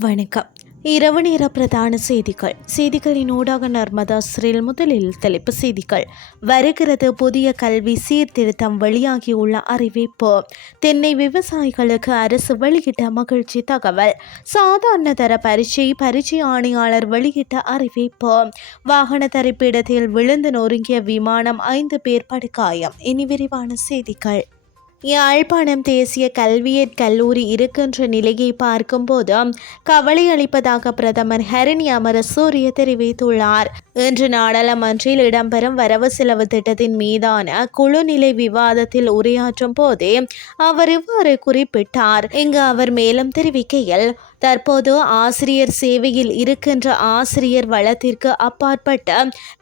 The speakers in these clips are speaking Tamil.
வணக்கம். இரவு நேர பிரதான செய்திகள். செய்திகளின் ஊடாக நர்மதா ஸ்ரீல் முதலில் தலைப்பு செய்திகள். வருகிறது புதிய கல்வி சீர்திருத்தம் வெளியாகியுள்ள அறிவிப்பு. தென்னை விவசாயிகளுக்கு அரசு வெளியிட்ட மகிழ்ச்சி தகவல். சாதாரண தர பரீட்சை பரீட்சை ஆணையாளர் வெளியிட்ட அறிவிப்பு. வாகன தரிப்பிடத்தில் விழுந்து நொறுங்கிய விமானம் ஐந்து பேர் படுகாயம். இனி விரிவான செய்திகள். யாழ்ப்பாணம் தேசிய கல்வியற் கல்லூரி இருக்கின்ற நிலையை பார்க்கும்போது கவலை அளிப்பதாக பிரதமர் ஹரணி அமரசூரிய தெரிவித்துள்ளார். இன்று நாடாளுமன்றில் இடம்பெறும் வரவு செலவு திட்டத்தின் மீதான குழுநிலை விவாதத்தில் உரையாற்றும் போதே அவர் இவ்வாறு குறிப்பிட்டார். இங்கு அவர் மேலும் தெரிவிக்கையில் தற்போது ஆசிரியர் சேவையில் இருக்கின்ற ஆசிரியர் வளத்திற்கு அப்பாற்பட்ட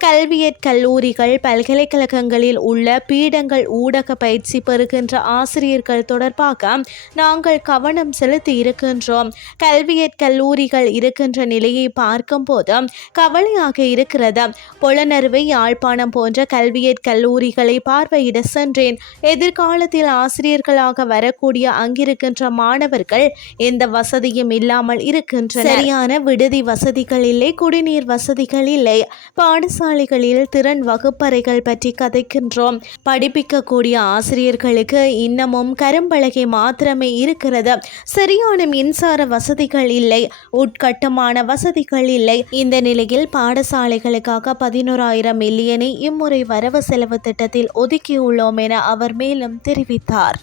கல்வியற் கல்லூரிகள் பல்கலைக்கழகங்களில் உள்ள பீடங்கள் ஊடக பயிற்சி பெறுகின்ற ஆசிரியர்கள் தொடர்பாக நாங்கள் கவனம் செலுத்தி இருக்கின்றோம். கல்வியற் கல்லூரிகள் இருக்கின்ற நிலையை பார்க்கும்போது கவலையாக இருக்கிறது. புலனறுவை யாழ்ப்பாணம் போன்ற கல்வியற் கல்லூரிகளை பார்வையிட சென்றேன். எதிர்காலத்தில் ஆசிரியர்களாக வரக்கூடிய அங்கிருக்கின்ற மாணவர்கள் எந்த வசதியும் இல்லை இல்லாமல் இருக்கின்றன. சரியான விடுதி வசதிகள் இல்லை குடிநீர் வசதிகள் இல்லை. பாடசாலைகளில் திறன் வகுப்பறைகள் பற்றி கதைக்கின்றோம். படிப்பிக்கக்கூடிய ஆசிரியர்களுக்கு இன்னமும் கரும்பலகை மாத்திரமே இருக்கிறது. சரியான மின்சார வசதிகள் இல்லை உட்கட்டுமான வசதிகள் இல்லை. இந்த நிலையில் பாடசாலைகளுக்காக பதினோராயிரம் மில்லியனை இம்முறை வரவு செலவு திட்டத்தில் ஒதுக்கியுள்ளோம் என அவர் மேலும் தெரிவித்தார்.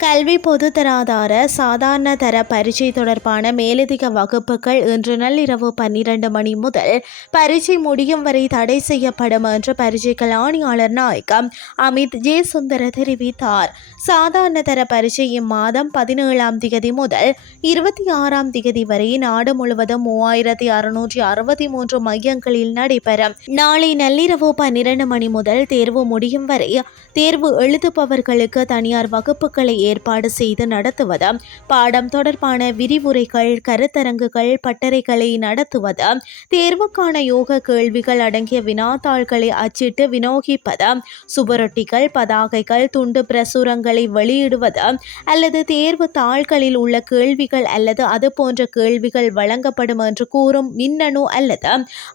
கல்வி பொதுத்தராதார சாதாரண தர பரீட்சை தொடர்பான மேலதிக வகுப்புகள் இன்று நள்ளிரவு பன்னிரண்டு மணி முதல் பரீட்சை முடியும் வரை தடை செய்யப்படும் என்று பரீட்சைகள் ஆணையாளர் நாயகம் அமித் ஜெயசுந்தர தெரிவித்தார். சாதாரண தர பரீட்சை இம்மாதம் பதினேழாம் திகதி முதல் இருபத்தி ஆறாம் திகதி வரை நாடு முழுவதும் மூவாயிரத்தி அறுநூற்றி அறுபத்தி மூன்று மையங்களில் நடைபெறும். நாளை நள்ளிரவு பன்னிரண்டு மணி முதல் தேர்வு முடியும் வரை தேர்வு எழுதுபவர்களுக்கு தனியார் வகுப்புகளை ஏற்பாடு செய்து நடத்துவது. பாடம் தொடர்பான விரிவுரைகள் கருத்தரங்குகள் பட்டறைகளை நடத்துவது. தேர்வுக்கான யோக கேள்விகள் அடங்கிய வினாத்தாள்களை அச்சிட்டு விநியோகிப்பது சுவரொட்டிகள் பதாகைகள் துண்டு பிரசுரங்களை வெளியிடுவது. அல்லது தேர்வு தாள்களில் உள்ள கேள்விகள் அல்லது அது போன்ற கேள்விகள் வழங்கப்படும் என்று கூறும் மின்னணு அல்லது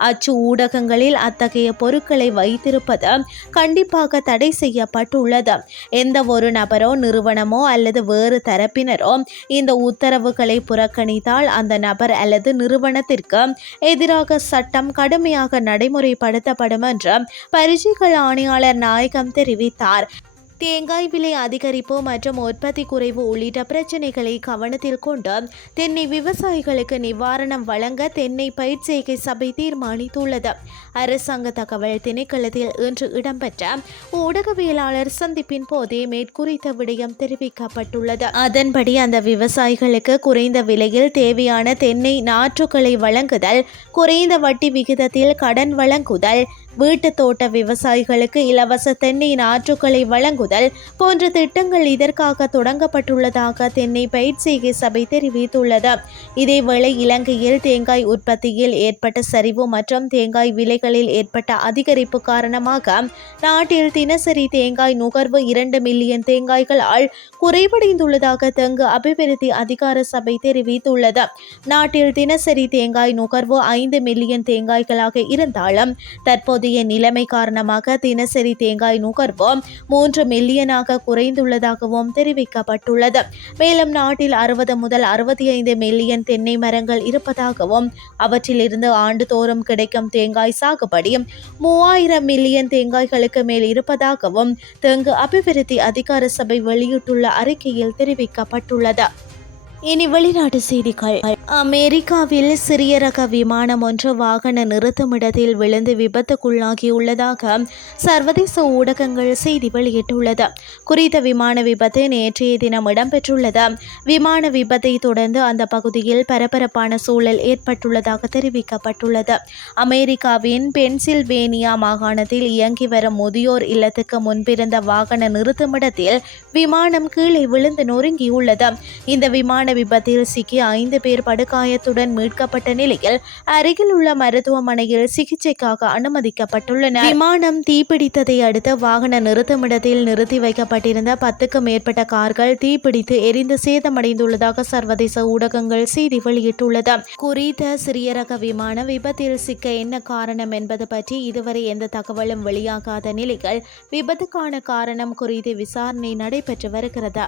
அச்சு ஊடகங்களில் அத்தகைய பொருட்களை வைத்திருப்பது கண்டிப்பாக தடை செய்யப்பட்டுள்ளது. எந்த ஒரு நபரோ நிறுவனமோ அல்லது வேறு தரப்பினரோ இந்த உத்தரவுகளை புறக்கணித்தால் அந்த நபர் அல்லது நிறுவனத்திற்கு எதிராக சட்டம் கடுமையாக நடைமுறைப்படுத்தப்படும் என்று பரிசுகள் ஆணையாளர் நாயகம் தெரிவித்தார். தேங்காய் விலை அதிகரிப்பு மற்றும் உற்பத்தி குறைவு உள்ளிட்ட பிரச்சினைகளை கவனத்தில் கொண்டு தென்னை விவசாயிகளுக்கு நிவாரணம் வழங்க தென்னை பயிர்ச்செய்கை சபை தீர்மானித்துள்ளது. அரசாங்க தகவல் திணைக்களத்தில் இன்று இடம்பெற்ற ஊடகவியலாளர் சந்திப்பின் போதே மேற்குறித்த விடயம் தெரிவிக்கப்பட்டுள்ளது. அதன்படி அந்த விவசாயிகளுக்கு குறைந்த விலையில் தேவையான தென்னை நாற்றுக்களை வழங்குதல் குறைந்த வட்டி விகிதத்தில் கடன் வழங்குதல் வீட்டு தோட்ட விவசாயிகளுக்கு இலவச தென்னை நாற்றுக்களை வழங்குதல் போன்ற திட்டங்கள் இதற்காக தொடங்கப்பட்டுள்ளதாக தென்னை பயிர் செய்கை சபை தெரிவித்துள்ளது. இதேவேளை இலங்கையில் தேங்காய் உற்பத்தியில் ஏற்பட்ட சரிவு மற்றும் தேங்காய் விலைகளில் ஏற்பட்ட அதிகரிப்பு காரணமாக நாட்டில் தினசரி தேங்காய் நுகர்வு இரண்டு மில்லியன் தேங்காய்களால் குறைவடைந்துள்ளதாக தெங்கு அபிவிருத்தி அதிகார சபை தெரிவித்துள்ளது. நாட்டில் தினசரி தேங்காய் நுகர்வு ஐந்து மில்லியன் தேங்காய்களாக இருந்தாலும் தற்போதைய நிலைமை காரணமாக தினசரி தேங்காய் நுகர்வு மூன்று மில்லியனாக குறைந்துள்ளதாகவும் தெரிவிக்கப்பட்டுள்ளது. மேலும் நாட்டில் அறுபது முதல் அறுபத்தி ஐந்து மில்லியன் தென்னை மரங்கள் இருப்பதாகவும் அவற்றிலிருந்து ஆண்டுதோறும் கிடைக்கும் தேங்காய் சாகுபடி மூவாயிரம் மில்லியன் தேங்காய்களுக்கு மேல் இருப்பதாகவும் தெங்கு அபிவிருத்தி அதிகார சபை வெளியிட்டுள்ள அறிக்கையில் தெரிவிக்கப்பட்டுள்ளது. இனி வெளிநாட்டு செய்திகள். அமெரிக்காவில் சிறிய ரக விமானம் ஒன்று வாகன நிறுத்துமிடத்தில் விழுந்து விபத்துக்குள்ளாகியுள்ளதாக சர்வதேச ஊடகங்கள் செய்தி வெளியிட்டுள்ளது. குறித்த விமான விபத்து நேற்றைய தினம் இடம்பெற்றுள்ளது. விமான விபத்தை தொடர்ந்து அந்த பகுதியில் பரபரப்பான சூழல் ஏற்பட்டுள்ளதாக தெரிவிக்கப்பட்டுள்ளது. அமெரிக்காவின் பென்சில்வேனியா மாகாணத்தில் இயங்கி வரும் முதியோர் இல்லத்துக்கு முன்பிருந்த வாகன நிறுத்துமிடத்தில் விமானம் கீழே விழுந்து நொறுங்கியுள்ளது. இந்த விமான விபத்தில் சிக்கி ஐந்து பேர் படுகாயத்துடன் மீட்கப்பட்ட நிலையில் அருகில் உள்ள மருத்துவமனையில் சிகிச்சைக்காக அனுமதிக்கப்பட்டுள்ளனர். விமானம் தீப்பிடித்ததை அடுத்து வாகன நிறுத்துமிடத்தில் நிறுத்தி வைக்கப்பட்டிருந்த பத்துக்கும் மேற்பட்ட கார்கள் தீப்பிடித்து எரிந்து சேதமடைந்துள்ளதாக சர்வதேச ஊடகங்கள் செய்தி வெளியிட்டுள்ளது. குறித்த சிறிய ரக விமான விபத்தில் சிக்க என்ன காரணம் என்பது பற்றி இதுவரை எந்த தகவலும் வெளியாகாத நிலையில் விபத்துக்கான காரணம் குறித்து விசாரணை நடைபெற்று வருகிறது.